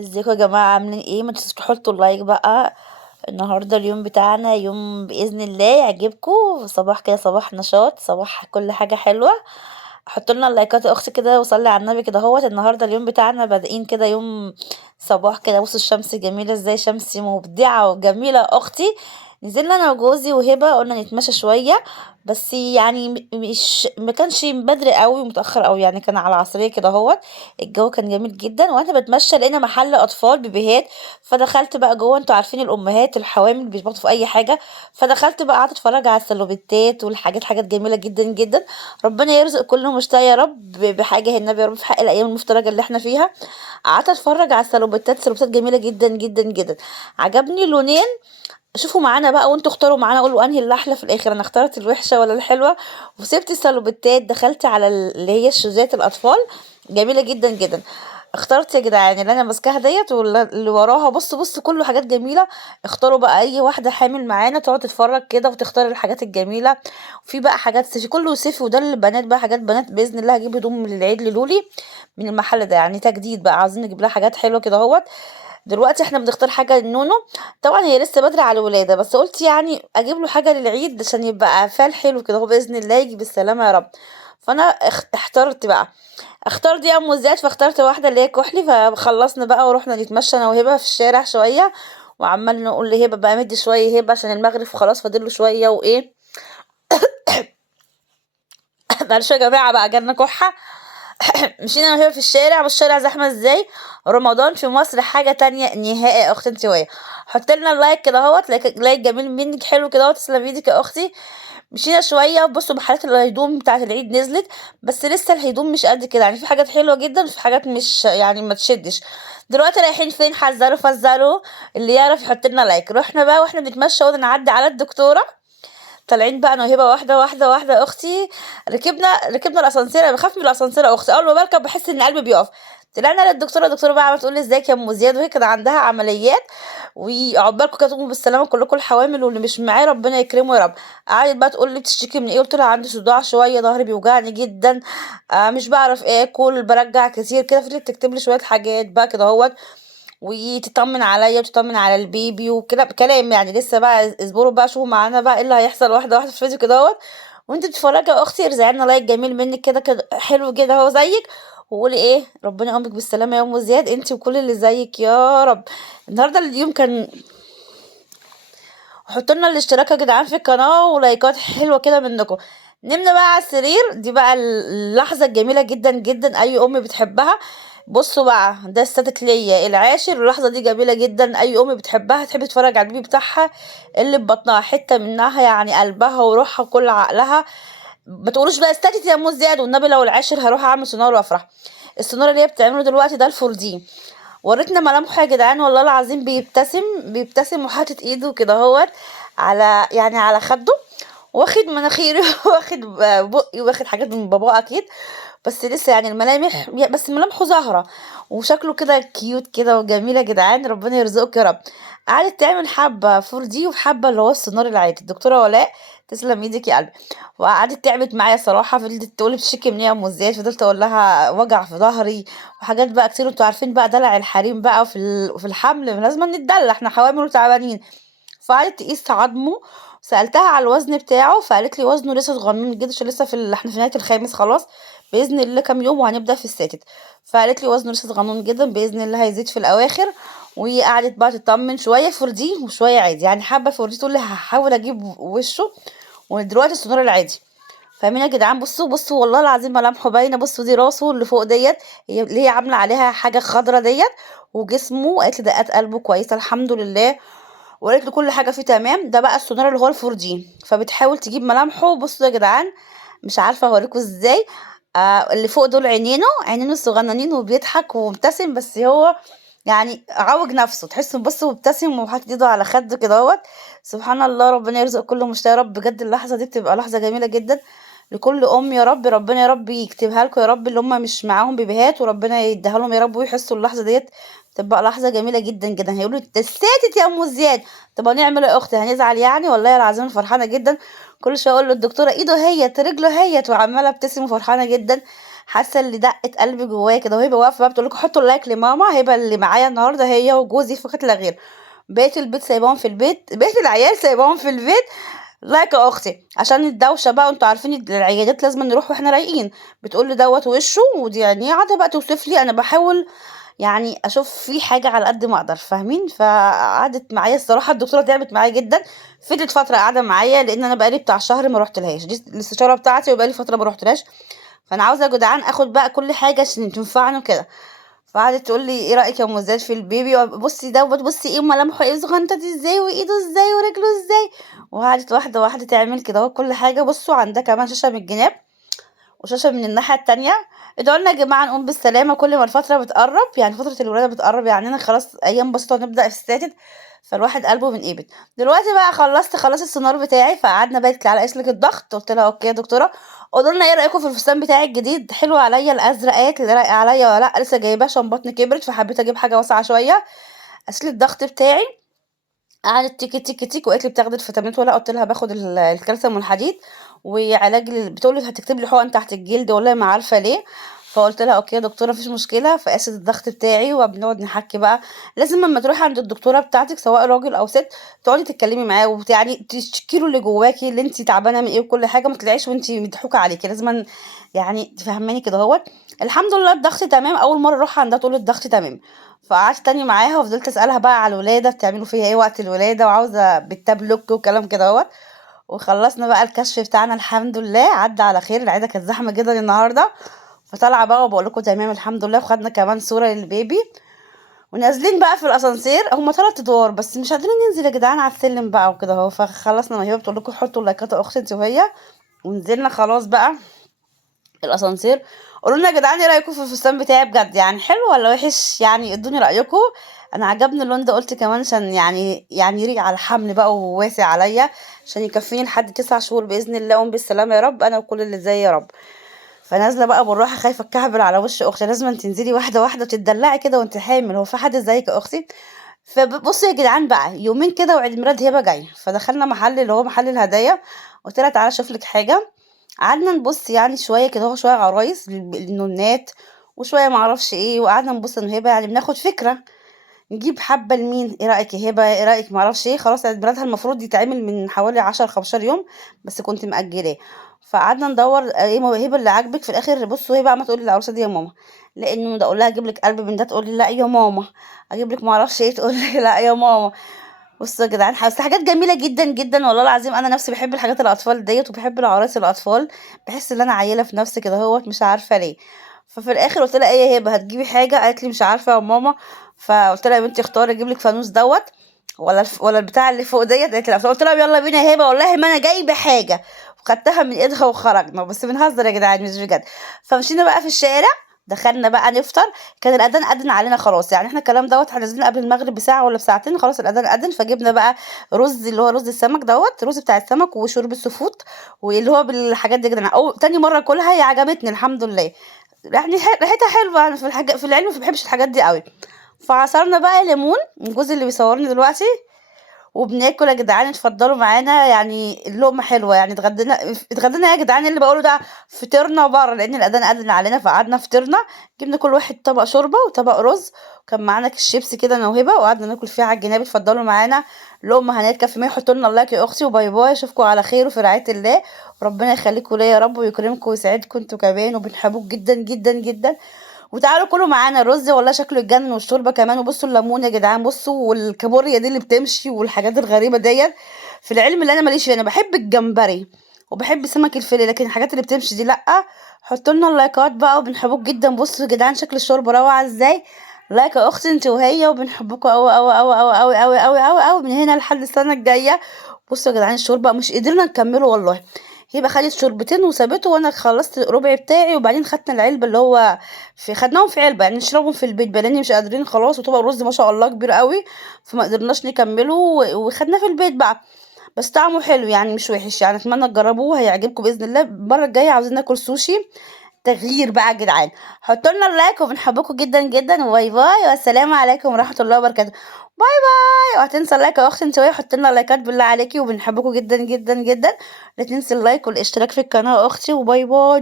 ازيكم يا جماعة عاملين ايه؟ ما تنسوش تحطوا اللايك بقى. النهاردة اليوم بتاعنا يوم بإذن الله يعجبكم، صباح كده، صباح نشاط، صباح كل حاجة حلوة. حطوا لنا اللايكات يا اختي كده وصلي على النبي كده. هوت النهارده اليوم بتاعنا بادئين كده يوم صباح كده. بصوا الشمس جميلة ازاي، شمس مبدعة وجميلة يا اختي. نزلنا انا وجوزي وهبة قلنا نتمشى شوية، بس يعني مش ما كانش بدري قوي ومتأخر قوي، يعني كان على العصرية كده. هوت الجو كان جميل جدا، وانا بتمشى لقينا محل اطفال بيبيهات. فدخلت بقى جوه، انتوا عارفين الامهات الحوامل بيشبطوا في اي حاجه. فدخلت بقى قعدت اتفرج على السلوبيتات والحاجات، حاجات جميله جدا جدا. ربنا يرزق كل مشتاق يا رب بحاجه النبي يا رب في حق الايام المفترجه اللي احنا فيها. قعدت اتفرج على السلوبيتات، سلوبيتات جميله جدا جدا جدا. عجبني لونين. شوفوا معانا بقى وانتوا اختاروا معانا، قولوا انهي اللي احلى في الاخر، انا اخترت الوحشه ولا الحلوه. وسبت السلوبيتات، دخلت على اللي هي الشوزات الاطفال، جميله جدا جدا. اخترت يا جدعان اللي انا ماسكاها ديت واللي وراها، بص بص كله حاجات جميله. اختاروا بقى اي واحده حامل معانا تقعد تتفرج كده وتختار الحاجات الجميله. وفي بقى حاجات صيفي، كله صيفي، وده للبنات بقى، حاجات بنات باذن الله. هجيب هدوم للعيد للولي من المحل ده، يعني تجديد بقى، عاوزين نجيب لها حاجات حلوه كده اهوت. دلوقتي احنا بنختار حاجه لنونو. طبعا هي لسه بدري على الولاده، بس قلت يعني اجيب له حاجه للعيد عشان يبقى فال حلو كده، هو باذن الله يجي بالسلامه يا رب. فانا احترت بقى، اختار دي ام زياد، فاخترت واحده اللي هي كحلي. فخلصنا بقى ورحنا نتمشى انا وهبه في الشارع شويه، وعمال نقول لهبه بقى مدي شويه هبه عشان المغرب خلاص فاضل له شويه وايه. معلش يا جماعه بقى جالنا كحه. مشينا انا وهي في الشارع، بص الشارع زحمه ازاي. رمضان في مصر حاجه تانية نهائي يا اختي انت وهي. حط لنا اللايك كده اهوت، لايك جميل منك حلو كده اهوت، تسلم ايدك يا اختي. مشينا شويه، بصوا محلات الهدوم بتاعه العيد نزلت، بس لسه الهدوم مش قد كده، يعني في حاجات حلوه جدا وفي حاجات مش يعني ما تشدش. دلوقتي رايحين فين؟ حذروا فزروا. اللي يعرف يحط لنا لايك. رحنا بقى واحنا بنتمشى قلنا نعدي على الدكتوره. طالعين بقى انا وهبه واحده واحده واحده يا اختي. ركبنا الاسانسير، انا بخاف من الاسانسير يا اختي، اول ما بركب بحس ان قلبي بيقف. طلعنا للدكتوره، الدكتوره بقى عماله تقول لي ازيك يا ام زياد، وهي كان عندها عمليات. وعقبالكم كده تقوموا بالسلامه كلكم الحوامل، واللي مش معاه ربنا يكرمه يا رب. قعدت بقى تقول لي بتشتكي من ايه، قلت لها عندي صداع شويه، ظهري بيوجعني جدا. مش بعرف اكل، برجع كتير كده. فضلت تكتب لي شويه حاجات بقى كده اهوت، وتطمن عليا وتطمن على البيبي وكده كلام. يعني لسه بقى اصبروا بقى، شوفوا معانا بقى ايه اللي هيحصل واحده واحده في الفيديو كده اهوت. وانت بتتفرجي يا اختي ارزعي لنا لايك جميل منك كده كده حلو كده اهو زيك. وقولي ايه ربنا يقومك بالسلامه يا ام زياد، انت وكل اللي زيك يا رب. النهارده اليوم كان. حطوا لنا الاشتراك يا جدعان في القناه ولايكات حلوه كده منكم. نمنا بقى على السرير، دي بقى اللحظه الجميله جدا جدا اي ام بتحبها. بصوا بقى ده استاتيك ليا العاشر، اللحظه دي جميله جدا اي ام بتحبها تحب تتفرج على البيبي بتاعها اللي ببطنها حته منها، يعني قلبها وروحها وكل عقلها. ما تقولوش بقى استاتيك يا ام زياد، والنبي لو العاشر هروح اعمل سونار وافرح. السونار اللي هي بتعمله دلوقتي ده الفوردين. وريتنا ملامحه يا جدعان، والله العظيم بيبتسم بيبتسم وحاطط ايده كده هوت على يعني على خده، واخد مناخيري واخد بقي، واخد حاجات من باباه اكيد. بس لسه يعني الملامح، بس ملامحه ظاهره. وشكله كده كيوت كده وجميله يا جدعان، ربنا يرزقك يا رب. قعدت تعمل حبه 4 دي وحبه اللي هو السونار العادي. الدكتوره ولاء تسلم ايدك يا قلبي. وقعدت تعبت معايا صراحه، فضلت تقول لي بتشتكي من ايه يا ام زياد، فضلت اقول لها وجع في ظهري وحاجات بقى كتير. انتوا عارفين بقى دلع الحريم بقى في في الحمل لازم نتدلع، احنا حوامل وتعبانين. فقعدت تقيس عظمه. سألتها على الوزن بتاعه، فقالت لي وزنه لسه صغنن جدا عشان لسه احنا في نهاية الخامس خلاص، بإذن الله كام يوم وهنبدأ في السادس. فقالت لي وزنه لسه صغنن جدا، بإذن الله هيزيد في الأواخر. وقعدت بقى تطمن شوية فردي وشوية عادي، يعني حابة فردي تقول لي هحاول أجيب وشه، ودلوقتي السونار العادي. فاهمين يا جدعان؟ بصوا بصوا والله العظيم ملامحه باينه. بصوا دي راسه اللي فوق ديت، هي اللي هي عامله عليها حاجه خضرا ديت. وجسمه قالت لي دقات قلبه كويسه الحمد لله. وقالت له كل حاجه فيه تمام. ده بقى السونار اللي هو الفور دي، فبتحاول تجيب ملامحه. بصوا يا جدعان مش عارفه اوريكم ازاي. اللي فوق دول عينينه الصغننين وبيضحك ومبتسم، بس هو يعني عوج نفسه تحس بص مبتسم وحاطط ايده على خده كده اهوت. سبحان الله، ربنا يرزق كل مشتاق يا رب. بجد اللحظه دي بتبقى لحظه جميله جدا لكل ام يا رب. ربنا يا رب يكتبها لكم يا رب، اللي هم مش معاهم بيبيهات، وربنا يديها لهم يا رب ويحسوا اللحظه ديت. تبقى لحظه جميله جدا جدا. هيقولوا تستاتت يا ام زياد. طب هنعمل ايه يا اختي، هنزعل يعني؟ والله العظيم فرحانه جدا. كل شويه اقول له الدكتوره ايده هي رجله هي، وعماله ابتسم وفرحانه جدا. حاسه ان دقت قلبي جوايا كده، وهبه واقفه بقى بتقول لكم حطوا اللايك لماما. هبه اللي معايا النهارده هي وجوزي فقط لا غير. بقيت البيت سايباهم في البيت، بقيت العيال سايباهم في البيت لايك يا اختي عشان الدوشه بقى، وانتوا عارفين العيادات لازم نروح واحنا رايقين. بتقول لي دوت وشه ودي يعني قاعده بقى توصف لي، انا بحاول يعني اشوف في حاجه على قد ما اقدر، فاهمين؟ فقعدت معايا الصراحه، الدكتوره تعبت معايا جدا. فضلت فتره قاعده معايا لان انا بقالي بتاع شهر ما روحتلهاش، دي الاستشاره بتاعتي وبقالي فتره ما روحتلهاش. فانا عاوزه يا جدعان اخد بقى كل حاجه عشان تنفعني وكده. فقعدت تقول لي ايه رايك يا ام زاد في البيبي، بصي دوت، بصي ايه ملامحه، ايه زغنطه دي ازاي، وايده ازاي، ورجله ازاي. وقعدت واحده واحده تعمل كده اهو كل حاجه. بصوا عندها كمان شاشه من الجناب وشاشه من الناحيه التانية. ادعوا لنا يا جماعه نقوم بالسلامه، كل ما الفتره بتقرب يعني فتره الولاده بتقرب، يعني انا خلاص ايام بسيطه ونبدا في السادس. فالواحد قلبه بينقبض. دلوقتي بقى خلصت السونار بتاعي، فقعدنا بقت على قيس لك الضغط. قلت لها اوكي يا دكتوره، قولوا لنا ايه رايكم في الفستان بتاعي الجديد، حلو عليا الازرقات اللي لايقه عليا ولا لا؟ لسه جايباه عشان بطني كبرت فحبيت اجيب حاجه واسعه شويه. قاست لي الضغط بتاعي، قعدت تيكي تيكي تيكي وقالت لي بتاخدي الفيتامينات ولا؟ قلت لها باخد الكالسيوم والحديد وعلاج بتقول لي هتكتب لي حقن تحت الجلد، والله ما عارفه ليه. فقلت لها اوكي يا دكتوره مفيش مشكله. فقاست الضغط بتاعي وبنقعد نحكي بقى. لازم لما تروحي عند الدكتوره بتاعتك سواء راجل او ست تقعدي تتكلمي معاه يعني تشكي له اللي جواكي، اللي انت تعبانه من ايه وكل حاجه، ما تطلعيش وانت مضحوكه عليكي، لازم يعني تفهماني كده اهوت. الحمد لله الضغط تمام، اول مره اروح عندها تقول لي الضغط تمام. فقعدت تاني معاها وفضلت اسالها بقى على الولاده بتعملوا فيها ايه وقت الولاده، وعاوزه بالتابلوك وكلام كده اهوت. وخلصنا بقى الكشف بتاعنا الحمد لله عدى على خير، العياده كانت زحمه جدا النهارده. فطالعه بقى وبقول لكم تمام الحمد لله، وخدنا كمان صوره للبيبي. ونازلين بقى في الاسانسير، هما 3 ادوار بس مش قادرين ننزل يا جدعان على السلم بقى وكده اهو. فخلصنا، ما هي بتقول لكم حطوا اللايكات يا اختي انت وهي. ونزلنا خلاص بقى الاسانسير. قولوا لنا يا جدعان ايه رايكم في الفستان بتاعي بجد، يعني حلو ولا وحش؟ يعني ادوني رايكم. انا عجبني اللون ده، قلت كمان عشان يعني يريق على الحمل بقى وواسع عليا، عشان يكفيني لحد 9 شهور باذن الله. قوم بالسلامه يا رب انا وكل اللي زي يا رب. فنازله بقى بالراحه خايفه اتكعبل على وش اختي، لازم تنزلي واحده واحده وتدلعي كده وانت حامل، هو في حد زيك يا اختي؟ فبصوا يا جدعان بقى يومين كده وعيد ميلاد هبه جاي، فدخلنا محل اللي هو محل الهدايا. قلت لها تعالى اشوف لك حاجه. قعدنا نبص يعني شويه كده، هو شويه عرايس للنونات وشويه معرفش ايه، وقعدنا نبص ان هبه يعني بناخد فكره نجيب حبه لمين. ايه رايك يا هبه، ايه رايك معرفش ايه، خلاص عيد ميلادها المفروض يتعمل من حوالي 10 15 يوم بس كنت مأجلاه. فقعدنا ندور ايه هبه اللي عاجبك في الاخر. بصوا هي بقى ما تقول لي العروسه دي يا ماما، لانه ده اقول لها اجيب لك قلب من ده تقول لي لا يا ماما، اجيب لك معرفش ايه تقول لي لا يا ماما. بصوا يا جدعان بس حاجات جميله جدا جدا والله العظيم، انا نفسي بحب الحاجات الاطفال ديت وبحب العرايس الاطفال. بحس ان انا عيله في نفسي كده اهوت مش عارفه ليه. ففي الاخر قلت لها ايه يا هبه هتجيبي حاجه؟ قالت لي مش عارفه يا ماما. فقلت لها يا بنتي اختاري اجيب لك فانوس دوت ولا ولا البتاع اللي فوق ديت. قالت لي لا. فقلت لها يلا بينا يا هبه والله ما انا جايبه حاجه. وخدتها من ايدها وخرجنا، بس بنهزر يا جدعان مش بجد. فمشينا بقى في الشارع، دخلنا بقى نفطر. كان الاذان اذن علينا خلاص، يعني احنا الكلام دوت احنا نازلين قبل المغرب بساعه ولا بساعتين، خلاص الاذان اذن. فجبنا بقى رز اللي هو رز السمك دوت، الرز بتاع السمك وشوربه سفود واللي هو بالحاجات دي جدا. او تاني مره اكلها هي عجبتني الحمد لله، يعني ريحتها حلوه. يعني في الحاجه في العلم ما بحبش الحاجات دي قوي. فعصرنا بقى ليمون، الجوز اللي بيصورني دلوقتي، وبناكل يا جدعان. اتفضلوا معانا يعني اللقمه حلوه، يعني اتغدينا يا جدعان اللي بقوله ده. فطرنا بره لان الاذان اذن علينا، فقعدنا فطرنا. جبنا كل واحد طبق شوربه وطبق رز، وكان معانا كيس شيبسي كده انا وهبه، وقعدنا ناكل فيه على الجناب. اتفضلوا معانا لقمه هنتكفي ما يحطوا لنا اللايك يا اختي، وباي باي اشوفكم على خير وفي رعايه الله. وربنا يخليكم ليا يا رب ويكرمكم ويسعدكم انتوا كمان، وبنحبوك جدا جدا جدا. وتعالوا كلوا معانا الرز والله شكله يتجنن، والشوربه كمان. وبصوا الليمون يا جدعان، بصوا والكابوريا دي اللي بتمشي والحاجات الغريبه ديت. في العلم اللي انا ماليش فيه، انا بحب الجمبري وبحب سمك الفيليه، لكن الحاجات اللي بتمشي دي لا. حطوا لنا اللايكات بقى وبنحبوك جدا. بصوا يا جدعان شكل الشوربه روعه ازاي. لايك يا اختي انت وهي، وبنحبكم قوي قوي قوي قوي قوي قوي قوي قوي قوي من هنا لحد السنه الجايه. بصوا يا جدعان الشوربه مش قدرنا نكمله والله. هي خدت شوربتين وسابته، وانا خلصت الربع بتاعي. وبعدين خدنا العلبه اللي هو خدناهم في علبه يعني نشربهم في البيت بقى لاني مش قادرين خلاص. وطبق الرز ما شاء الله كبير قوي، فما قدرناش نكمله وخدناه في البيت بقى. بس طعمه حلو يعني مش وحش، يعني اتمنى تجربوه هيعجبكم باذن الله. المره الجايه عاوزين ناكل سوشي تغيير بقى يا جدعان. حطوا لنا اللايك وبنحبكم جدا جدا، وباي باي والسلام عليكم ورحمه الله وبركاته. باي باي. اوعى تنسى اللايك يا اختي انت وهي، حط لنا لايكات بالله عليكي، وبنحبكم جدا جدا جدا. لا تنسي اللايك والاشتراك في القناه يا اختي، وباي باي.